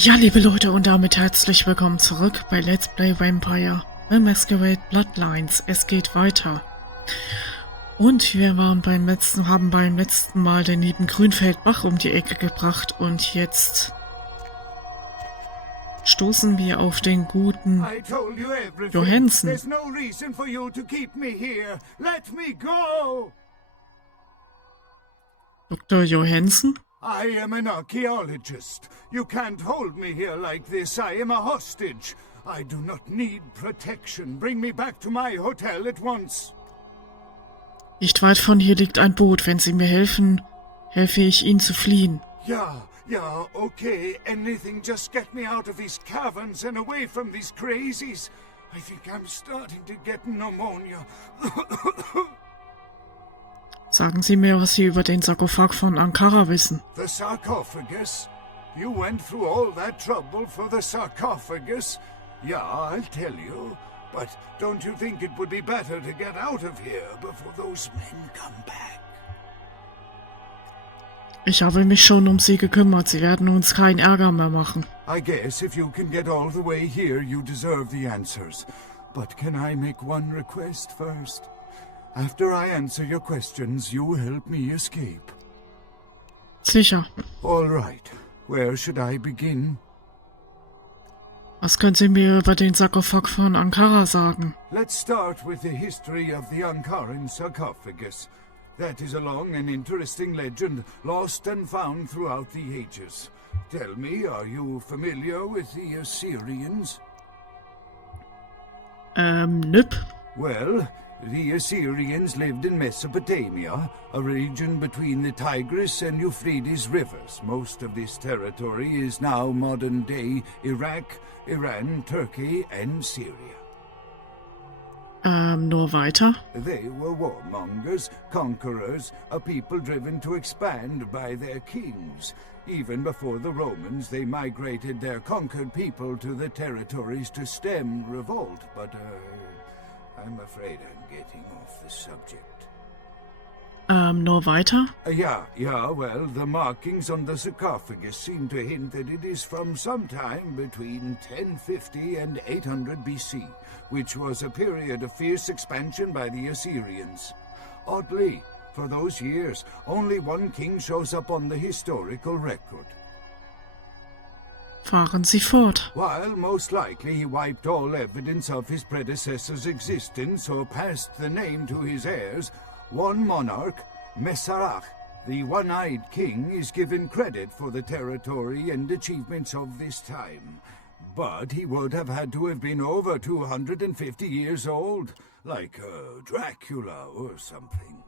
Ja, liebe Leute, und damit herzlich willkommen zurück bei Let's Play Vampire bei Masquerade Bloodlines. Es geht weiter. Und wir haben beim letzten Mal den lieben Grünfeldbach um die Ecke gebracht und jetzt stoßen wir auf den guten Johansen. Dr. Johansen? I am an archaeologist. You can't hold me here like this. I am a hostage. I do not need protection. Bring me back to my hotel at once. Nicht weit von hier liegt ein Boot. Wenn Sie mir helfen, helfe ich Ihnen zu fliehen. Yeah, okay. Anything, just get me out of these caverns and away from these crazies. I think I'm starting to get pneumonia. Sagen Sie mir, was Sie über den Sarkophag von Ankara wissen. The sarcophagus? You went through all that trouble for the sarcophagus? Yeah, I'll tell you. But don't you think it would be better to get out of here before those men come back? Ich habe mich schon um Sie gekümmert. Sie werden uns keinen Ärger mehr machen. I guess if you can get all the way here, you deserve the answers. But can I make one request first? After I answer your questions, you help me escape. Sicher. All right. Where should I begin? Was können Sie mir über den Sarkophag von Ankara sagen? Let's start with the history of the Ankaran sarcophagus. That is a long and interesting legend, lost and found throughout the ages. Tell me, are you familiar with the Assyrians? Nope. Well, the Assyrians lived in Mesopotamia, a region between the Tigris and Euphrates rivers. Most of this territory is now modern-day Iraq, Iran, Turkey, and Syria. Nur weiter? They were warmongers, conquerors, a people driven to expand by their kings. Even before the Romans, they migrated their conquered people to the territories to stem revolt, but, I'm afraid I'm getting off the subject. Nur weiter? Yeah, well, the markings on the sarcophagus seem to hint that it is from sometime between 1050 and 800 BC, which was a period of fierce expansion by the Assyrians. Oddly, for those years, only one king shows up on the historical record. Fahren Sie fort. While most likely he wiped all evidence of his predecessor's existence or passed the name to his heirs, one monarch, Masquerade, the one-eyed king, is given credit for the territory and achievements of this time. But he would have had to have been over 250 years old, like Dracula or something.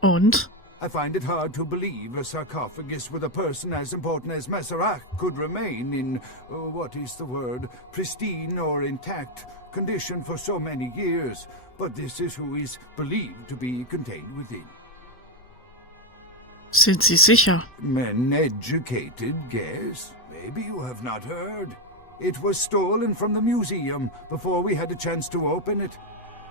Und? I find it hard to believe a sarcophagus with a person as important as Masquerade could remain in, pristine or intact condition for so many years, but this is who is believed to be contained within. Sind Sie sicher? An educated guess. Maybe you have not heard. It was stolen from the museum before we had a chance to open it.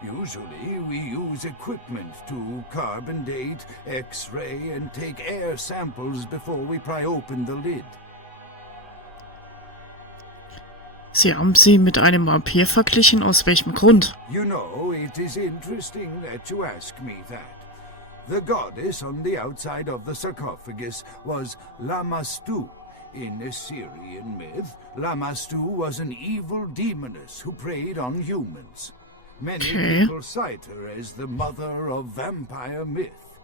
Usually, we use equipment to carbon date, X-ray, and take air samples before we pry open the lid. Sie haben sie mit einem Vampir verglichen? Aus welchem Grund? You know, it is interesting that you ask me that. The goddess on the outside of the sarcophagus was Lamashtu. In Assyrian myth, Lamashtu was an evil demoness who preyed on humans. Many people cite her as the mother of vampire myth,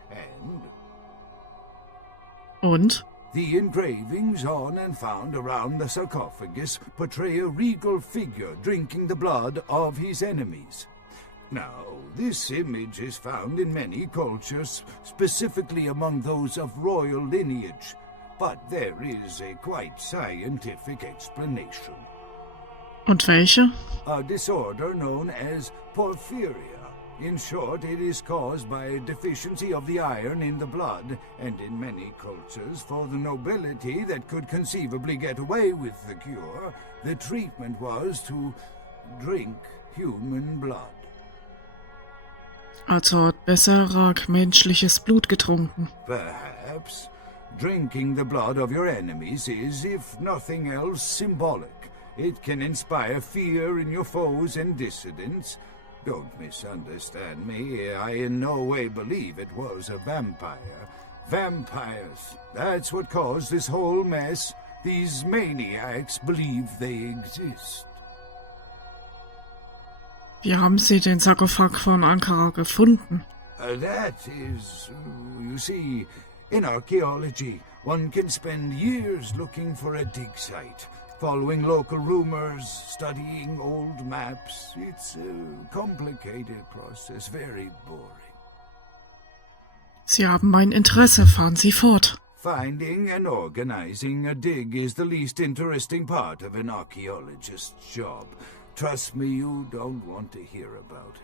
Und? The engravings on and found around the sarcophagus portray a regal figure drinking the blood of his enemies. Now, this image is found in many cultures, specifically among those of royal lineage, but there is a quite scientific explanation. Und welche? A disorder known as porphyria. In short, it is caused by a deficiency of the iron in the blood, and in many cultures, for the nobility that could conceivably get away with the cure, the treatment was to drink human blood. Also hat Berserk menschliches Blut getrunken. Perhaps. Drinking the blood of your enemies is, if nothing else, symbolic. It can inspire fear in your foes and dissidents. Don't misunderstand me. I in no way believe it was a vampire. Vampires. That's what caused this whole mess. These maniacs believe they exist. Wie haben Sie den Sarkophag von Ankara gefunden? That is, you see, in archaeology, one can spend years looking for a dig site, following local rumors, studying old maps. It's a complicated process, very boring. Sie haben mein Interesse, fahren Sie fort. Finding and organizing a dig is the least interesting part of an archaeologist's job. Trust me, you don't want to hear about it.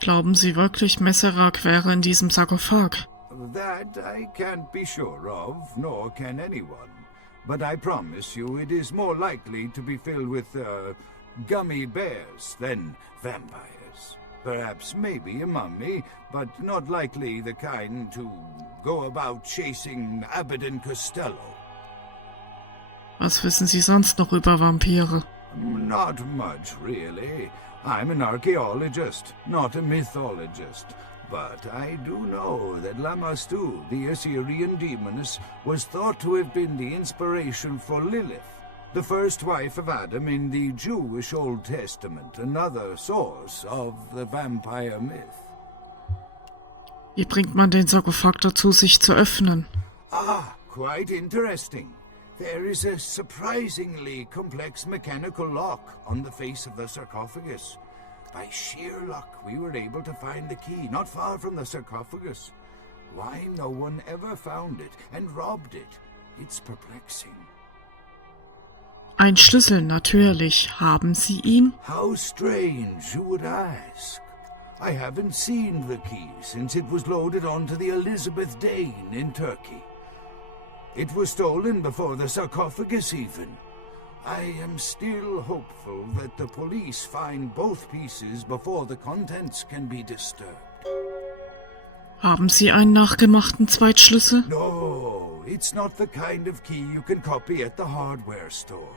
Glauben Sie wirklich, Masquerade wäre in diesem Sarkophag? That I can't be sure of, nor can anyone. But I promise you it is more likely to be filled with, gummy bears than vampires. Perhaps maybe a mummy, but not likely the kind to go about chasing Abbott and Costello. Was wissen Sie sonst noch über Vampire? Not much, really. I'm an archaeologist, not a mythologist. But I do know that Lamastu, the Assyrian demoness, was thought to have been the inspiration for Lilith, the first wife of Adam in the Jewish Old Testament, another source of the vampire myth. Wie bringt man den Sarkophag dazu, sich zu öffnen? Ah, quite interesting. There is a surprisingly complex mechanical lock on the face of the sarcophagus. By sheer luck, we were able to find the key not far from the sarcophagus. Why no one ever found it and robbed it? It's perplexing. Ein Schlüssel, natürlich. Haben Sie ihn? How strange you would ask. I haven't seen the key since it was loaded onto the Elizabeth Dane in Turkey. It was stolen before the sarcophagus even. I am still hopeful that the police find both pieces before the contents can be disturbed. Haben Sie einen nachgemachten Zweitschlüssel? No, it's not the kind of key you can copy at the hardware store.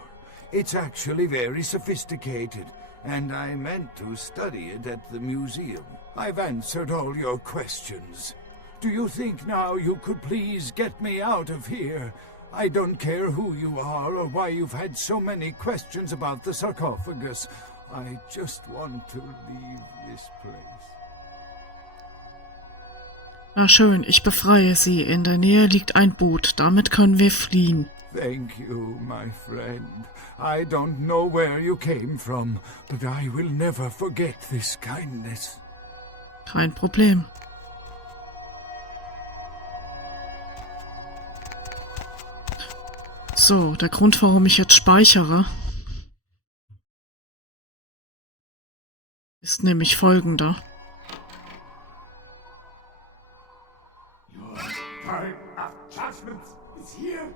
It's actually very sophisticated, and I meant to study it at the museum. I've answered all your questions. Do you think now you could please get me out of here? I don't care who you are or why you've had so many questions about the sarcophagus. I just want to leave this place. Na schön, ich befreie Sie. In der Nähe liegt ein Boot. Damit können wir fliehen. Thank you, my friend. I don't know where you came from, but I will never forget this kindness. Kein Problem. So, der Grund, warum ich jetzt speichere, ist nämlich folgender. Your time of judgment is here.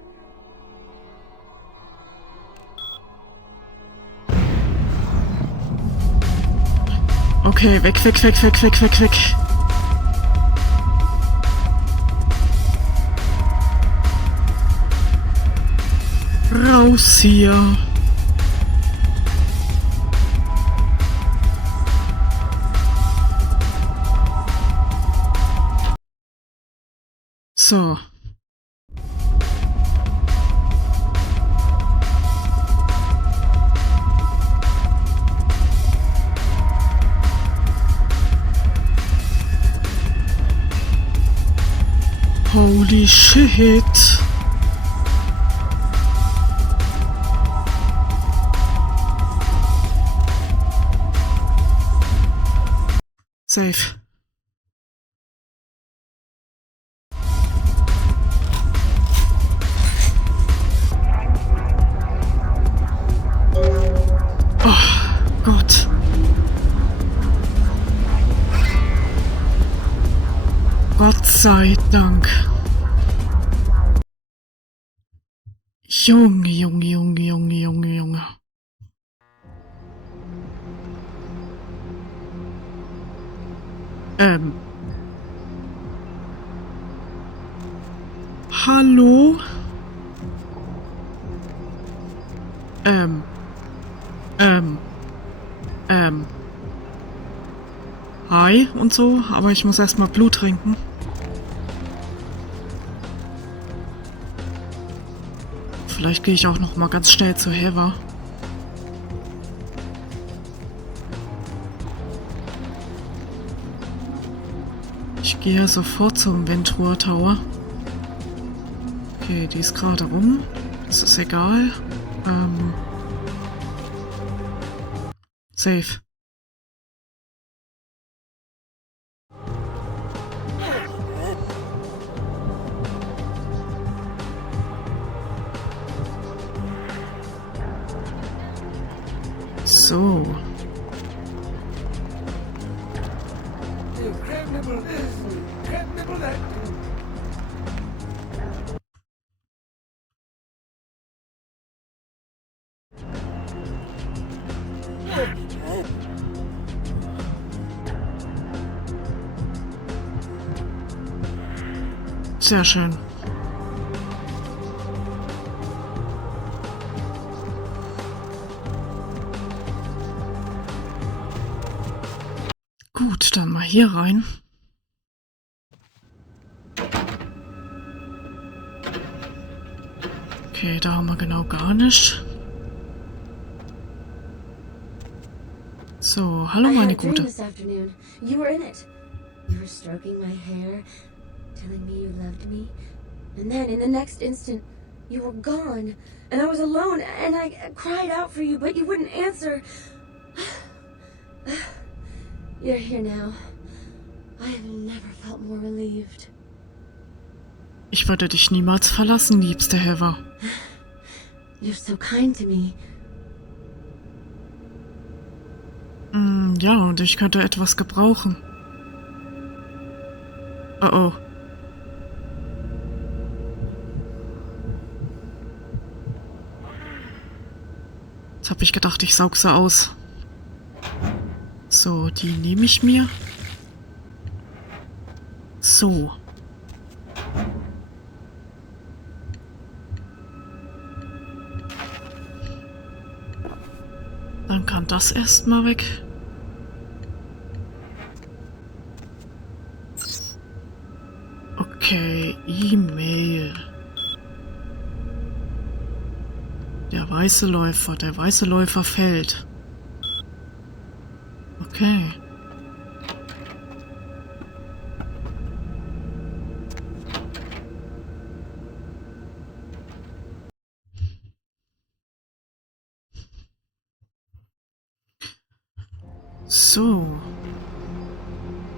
Okay, weg, weg, weg, weg, weg, weg, weg. Raus hier. So. Holy shit. Safe. Oh Gott. Gott sei Dank. Junge, Junge, Junge, Junge, Junge, Junge. Hallo? Hi und so, aber ich muss erstmal Blut trinken. Vielleicht gehe ich auch noch mal ganz schnell zu Heather. Ich gehe sofort zum Ventura Tower. Okay, die ist gerade rum. Das ist egal. Safe. So. Sehr schön. Gut, dann mal hier rein. Okay, da haben wir genau gar nichts. So, hallo meine Gute. You were in it. You were stroking my hair, telling me you loved me. And then in the next instant, you were gone. And I was alone, and I cried out for you, but you wouldn't answer. You're here now. I have never felt more relieved. Ich würde dich niemals verlassen, liebste Heather. You're so kind to me. Ja, und ich könnte etwas gebrauchen. Oh oh. Jetzt habe ich gedacht, ich saug sie aus. So, die nehme ich mir. So. Dann kann das erstmal weg. Okay, E-Mail. Der weiße Läufer fällt. Okay. So.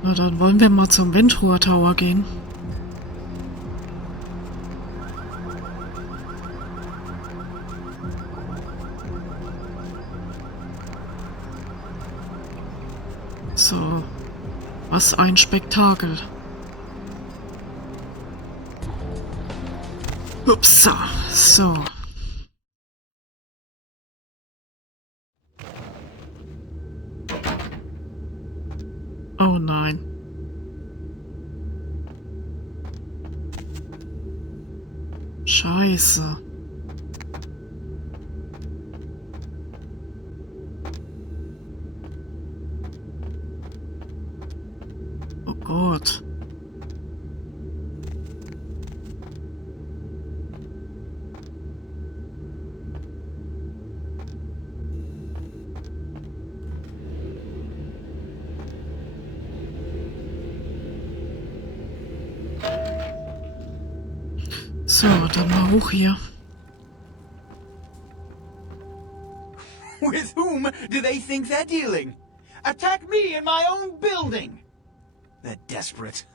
Na, dann wollen wir mal zum Ventura Tower gehen. So. Was ein Spektakel. Upsa. So. Oh nein. Scheiße. Oh Gott. So, dann mal hoch hier. With whom do they think they're dealing? Attack me in my own building! They're desperate.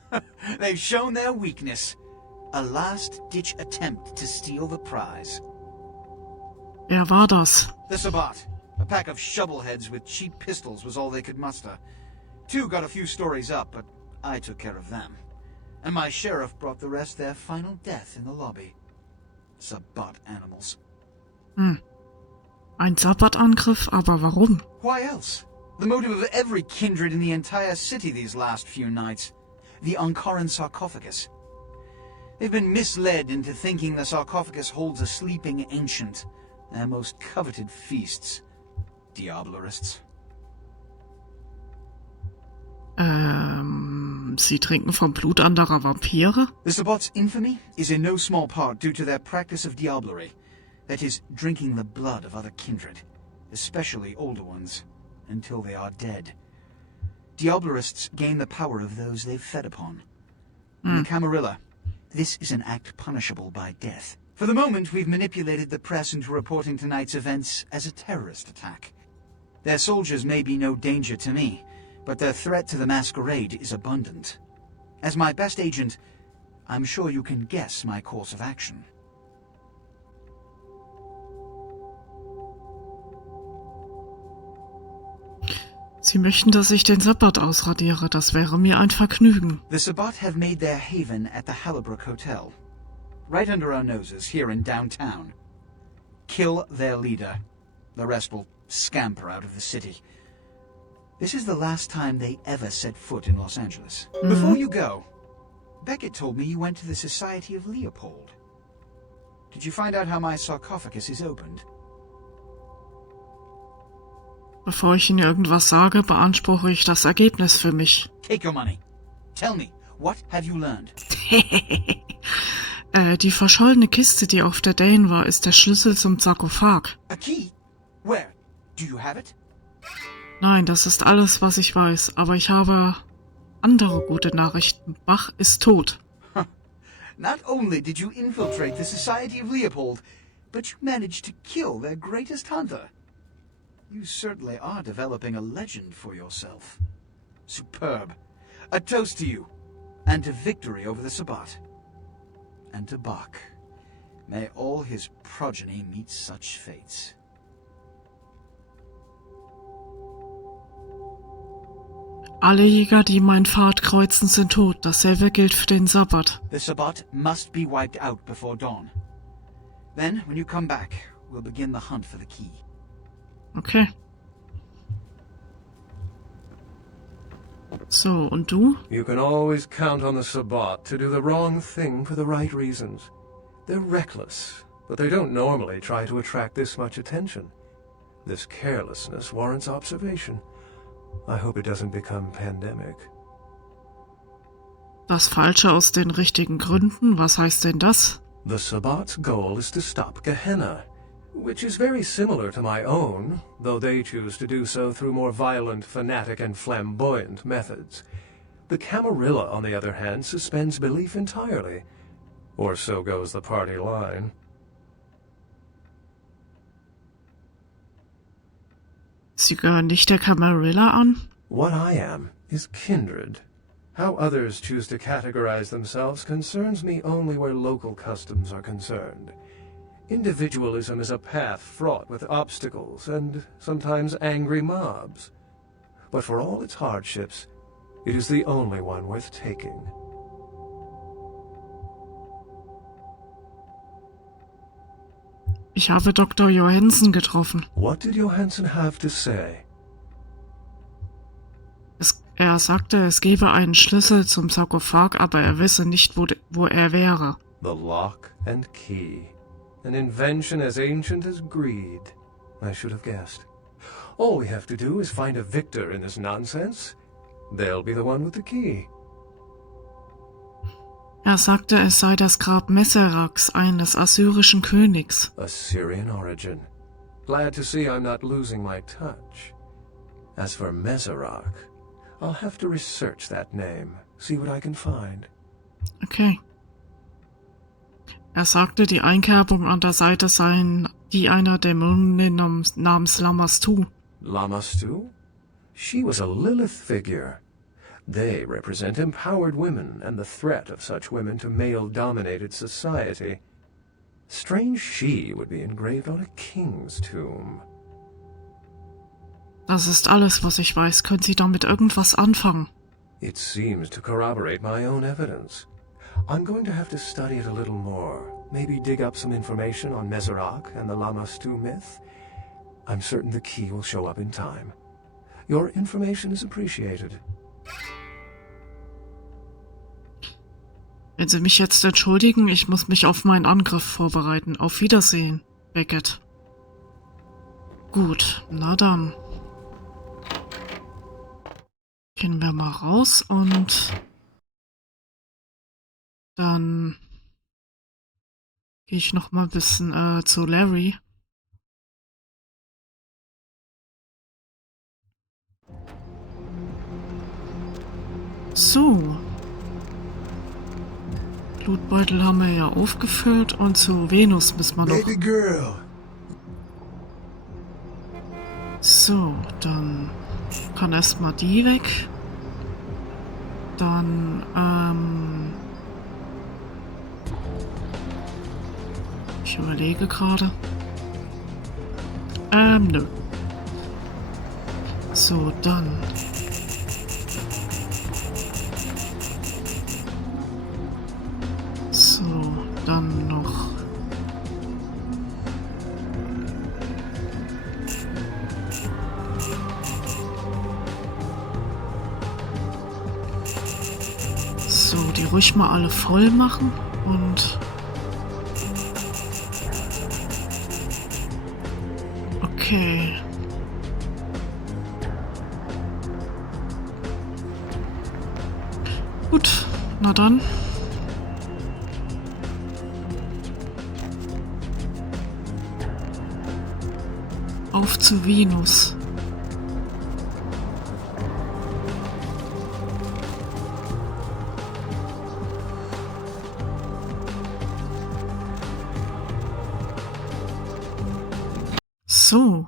They've shown their weakness. A last-ditch attempt to steal the prize. Wer war das? The Sabbat. A pack of shovelheads with cheap pistols was all they could muster. Two got a few stories up, but I took care of them. And my sheriff brought the rest their final death in the lobby. Sabbat animals. Ein Sabbatangriff, aber warum? Why else? The motive of every kindred in the entire city these last few nights. The Ankaran sarcophagus. They've been misled into thinking the sarcophagus holds a sleeping ancient, their most coveted feasts. Diablerists. Sie trinken vom Blut anderer Vampire? The Sabbat's infamy is in no small part due to their practice of diablerie, that is, drinking the blood of other kindred, especially older ones, until they are dead. Diablerists gain the power of those they've fed upon. In the Camarilla, this is an act punishable by death. For the moment, we've manipulated the press into reporting tonight's events as a terrorist attack. Their soldiers may be no danger to me, but their threat to the Masquerade is abundant. As my best agent, I'm sure you can guess my course of action. Sie möchten, dass ich den Sabbat ausradiere. Das wäre mir ein Vergnügen. The Sabbat have made their haven at the Hallowbrook Hotel, right under our noses here in downtown. Kill their leader. The rest will scamper out of the city. This is the last time they ever set foot in Los Angeles. Before you go, Beckett told me you went to the Society of Leopold. Did you find out how my sarcophagus is opened? Bevor ich Ihnen irgendwas sage, beanspruche ich das Ergebnis für mich. Take your money. Tell me, what have you learned? Die verschollene Kiste, die auf der Dane war, ist der Schlüssel zum Sarkophag. A key? Where? Do you have it? Nein, das ist alles, was ich weiß. Aber ich habe andere gute Nachrichten. Bach ist tot. Not only did you infiltrate the Society of Leopold, but you managed to kill their greatest hunter. You certainly are developing a legend for yourself. Superb. A toast to you, and to victory over the Sabbat. And to Bach. May all his progeny meet such fates. Alle Jäger, die meinen Pfad kreuzen, sind tot. Dasselbe gilt für den Sabbat. The Sabbat must be wiped out before dawn. Then, when you come back, we'll begin the hunt for the key. Okay. So, und du? You can always count on the Sabbat to do the wrong thing for the right reasons. They're reckless, but they don't normally try to attract this much attention. This carelessness warrants observation. I hope it doesn't become pandemic. Das Falsche aus den richtigen Gründen? Was heißt denn das? The Sabbat's goal is to stop Gehenna, which is very similar to my own, though they choose to do so through more violent, fanatic, and flamboyant methods. The Camarilla, on the other hand, suspends belief entirely. Or so goes the party line. Sie gehören nicht der Camarilla an? What I am is kindred. How others choose to categorize themselves concerns me only where local customs are concerned. Individualism is a path fraught with obstacles and sometimes angry mobs. But for all its hardships, it is the only one worth taking. Ich habe Dr. Johansen getroffen. What did Johansen have to say? Er sagte, es gebe einen Schlüssel zum Sarkophag, aber er wisse nicht, wo er wäre. The lock and key. An invention as ancient as greed. I should have guessed. All we have to do is find a victor in this nonsense. They'll be the one with the key. Er sagte, es sei das Grab Messeraks, eines assyrischen Königs. Assyrian origin. Glad to see I'm not losing my touch. As for Meserak, I'll have to research that name, see what I can find. Okay. Er sagte, die Einkerbung an der Seite seien die einer Dämonin namens Lamastu. Lamastu? She was a Lilith figure. They represent empowered women and the threat of such women to male-dominated society. Strange she would be engraved on a king's tomb. Das ist alles, was ich weiß. Können Sie damit irgendwas anfangen? It seems to corroborate my own evidence. I'm going to have to study it a little more. Maybe dig up some information on Meserak and the Lamastu myth. I'm certain the key will show up in time. Your information is appreciated. Wenn Sie mich jetzt entschuldigen, ich muss mich auf meinen Angriff vorbereiten. Auf Wiedersehen, Beckett. Gut, na dann. Gehen wir mal raus und dann gehe ich noch mal ein bisschen zu Larry. So. Blutbeutel haben wir ja aufgefüllt und zu Venus müssen wir noch. Baby girl. So, dann kann erstmal die weg. Dann, ich überlege gerade. Nö. So, dann. So, dann noch. So, die ruhig mal alle voll machen und okay. Gut, na dann. Auf zu Venus. So.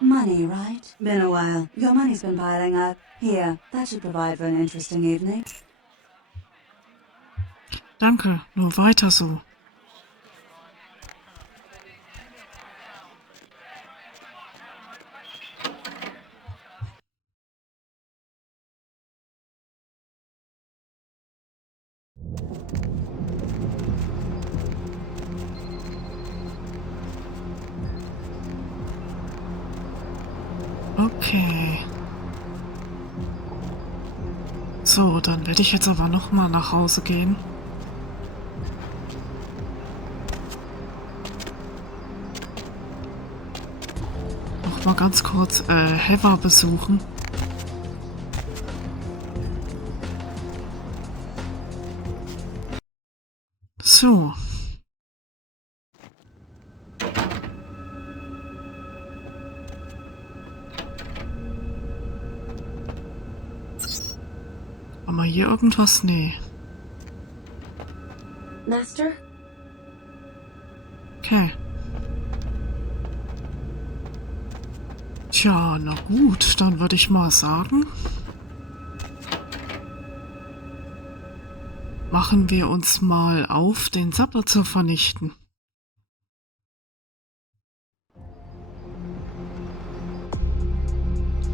Money, right? Been a while. Your money's been piling up. Here, that should provide for an interesting evening. Danke, nur weiter so. Okay. So, dann werde ich jetzt aber noch mal nach Hause gehen. Noch mal ganz kurz Heather besuchen. So. Haben wir hier irgendwas? Nee. Master? Okay. Tja, na gut, dann würde ich mal sagen, machen wir uns mal auf, den Sapper zu vernichten.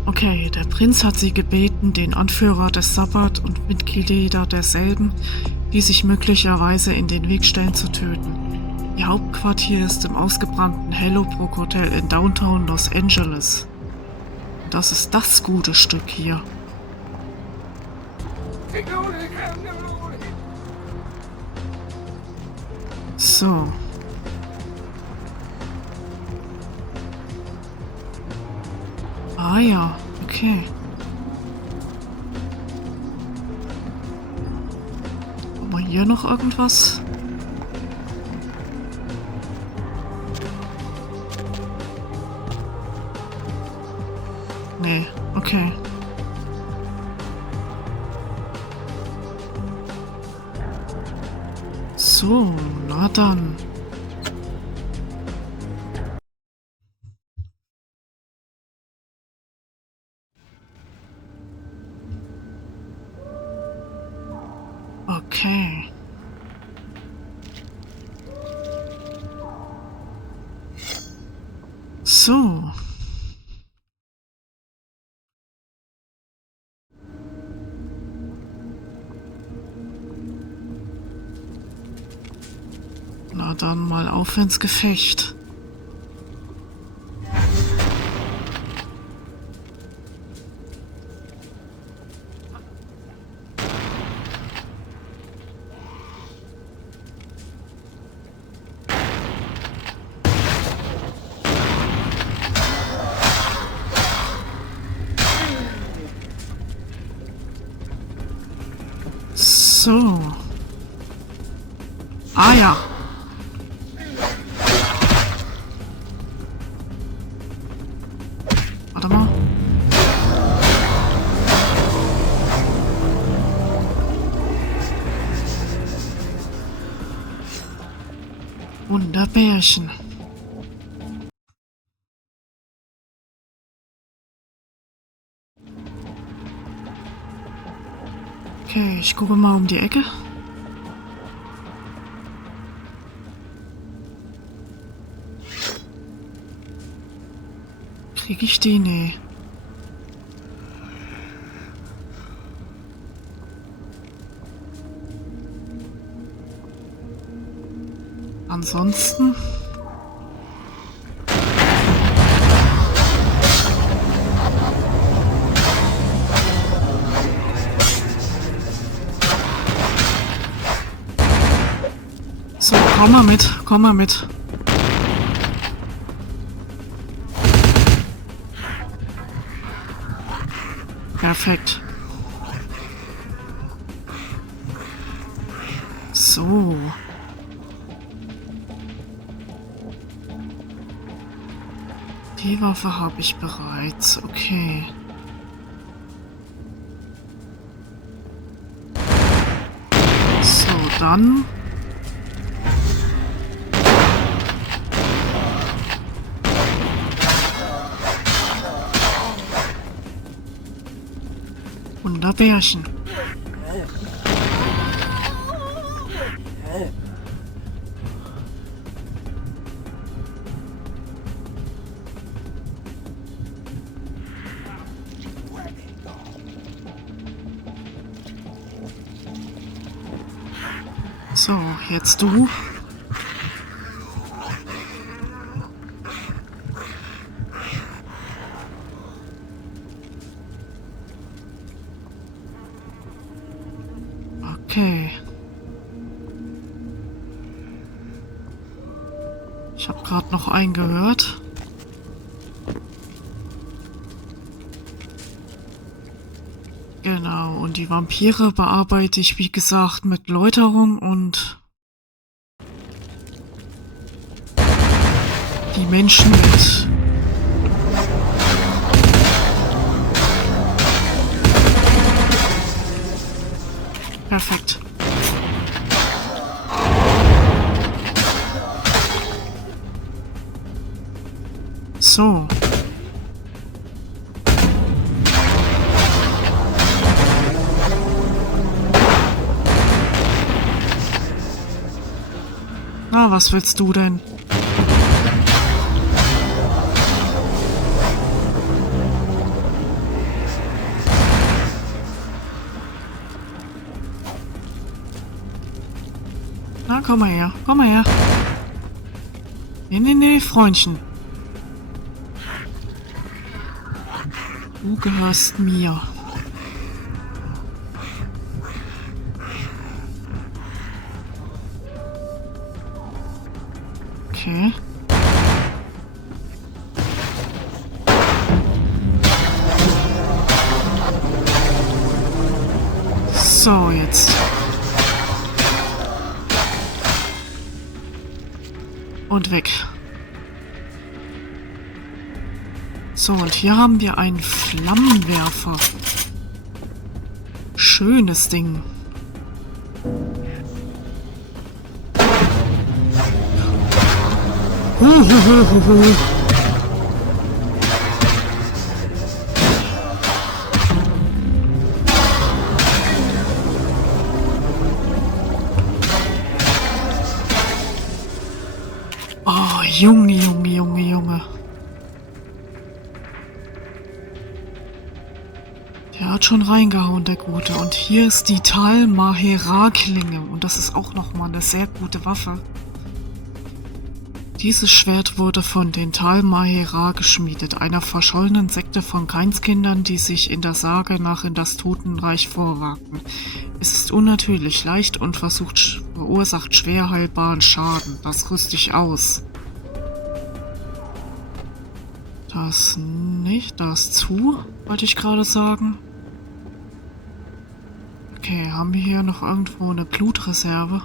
Okay, der Prinz hat sie gebeten, den Anführer des Sabbat und Mitglieder derselben, die sich möglicherweise in den Weg stellen, zu töten. Ihr Hauptquartier ist im ausgebrannten Hallowbrook Hotel in Downtown Los Angeles. Und das ist das gute Stück hier. So. Ah ja, okay. Haben wir hier noch irgendwas? Nee, okay. So, na dann. Okay. So. Na dann mal auf ins Gefecht. So. Ah ja. Warte mal. Wunderbärchen. Okay, ich gucke mal um die Ecke. Krieg ich die? Nee. Ansonsten... So, komm mal mit, komm mal mit. Perfekt. So. Die Waffe habe ich bereits. Okay. So, dann... Wunderbärchen. So, jetzt du. Okay. Ich habe gerade noch einen gehört. Genau, und die Vampire bearbeite ich, wie gesagt, mit Läuterung und die Menschen mit perfekt. So. Na, was willst du denn? Na, komm mal her, komm mal her. Nee, nee, nee, Freundchen. Du gehörst mir. Okay. So, jetzt. Und weg. So, und hier haben wir einen Flammenwerfer. Schönes Ding. Oh, Junge, Junge, Junge, Junge. Der hat schon reingehauen, der Gute. Und hier ist die Tal-Mahera-Klinge. Und das ist auch nochmal eine sehr gute Waffe. Dieses Schwert wurde von den Tal-Mahera geschmiedet, einer verschollenen Sekte von Kainsskindern, die sich in der Sage nach in das Totenreich vorwagten. Es ist unnatürlich leicht und verursacht schwer heilbaren Schaden. Das rüste ich aus. Das nicht, das zu, wollte ich gerade sagen. Okay, haben wir hier noch irgendwo eine Blutreserve?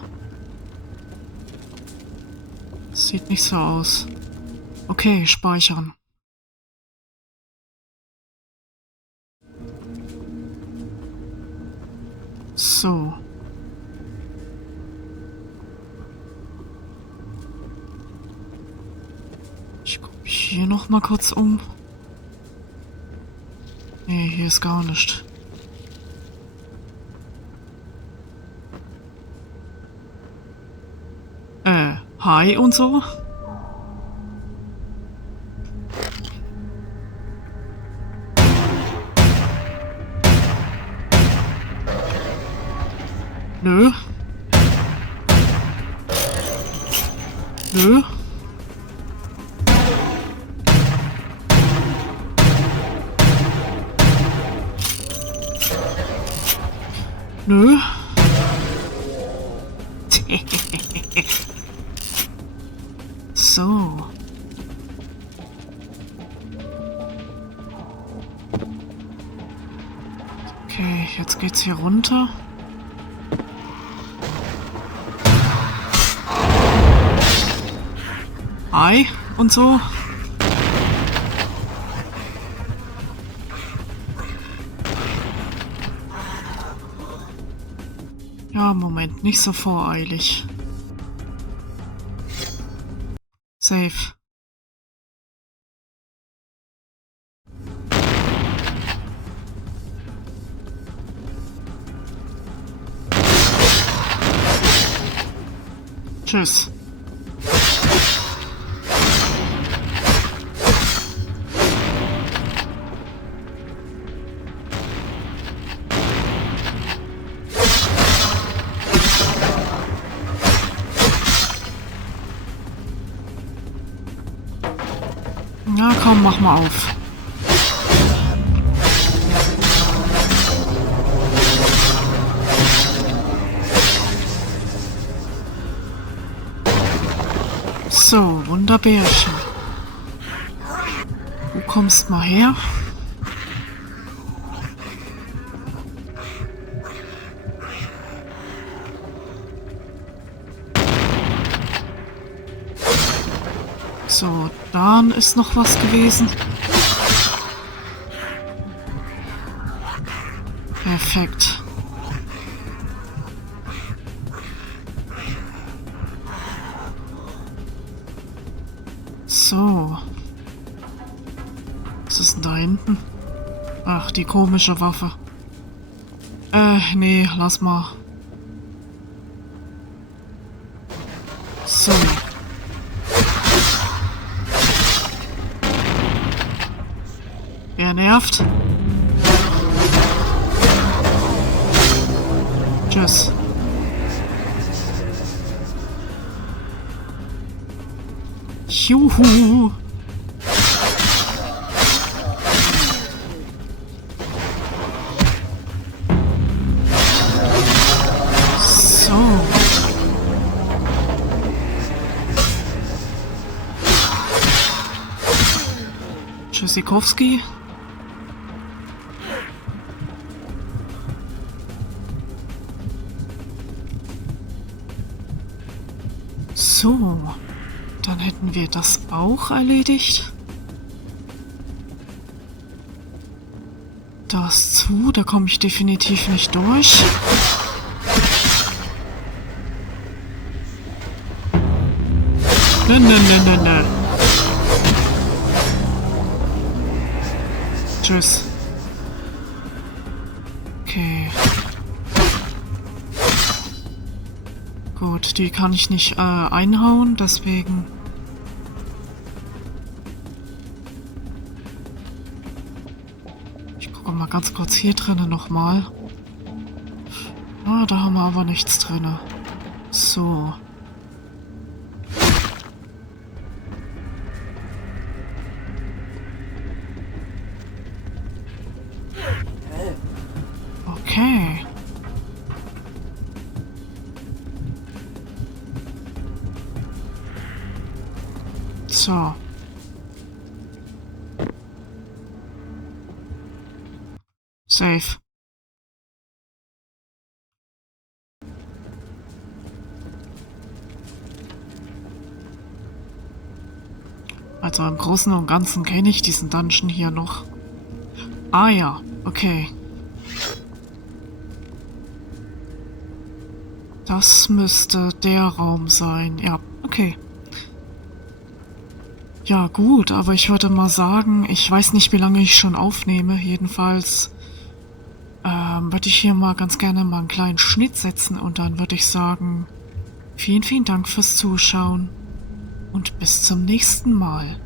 Sieht nicht so aus. Okay, speichern. So. Ich gucke mich hier noch mal kurz um. Nee, hier ist gar nichts. Hi und so? Nö. Nö. Nö. So. Okay, jetzt geht's hier runter. Hi und so. Ja, Moment, nicht so voreilig. Safe. Tschüss. Na komm, mach mal auf. So, Wunderbärchen. Du kommst mal her. So, dann ist noch was gewesen. Perfekt. So. Was ist denn da hinten? Ach, die komische Waffe. Nee, lass mal. So. Er nervt. Tschüss. Juhu. So. Tschüssikowski. So, dann hätten wir das auch erledigt. Das zu, da komme ich definitiv nicht durch. Ne. Tschüss. Okay. Gut, die kann ich nicht einhauen, deswegen... Ich gucke mal ganz kurz hier drinnen nochmal. Ah, da haben wir aber nichts drinne. So. Okay. So. Safe. Also im Großen und Ganzen kenne ich diesen Dungeon hier noch. Ah ja, okay. Das müsste der Raum sein. Ja, okay. Ja gut, aber ich würde mal sagen, ich weiß nicht, wie lange ich schon aufnehme. Jedenfalls würde ich hier mal ganz gerne mal einen kleinen Schnitt setzen und dann würde ich sagen, vielen, vielen Dank fürs Zuschauen und bis zum nächsten Mal.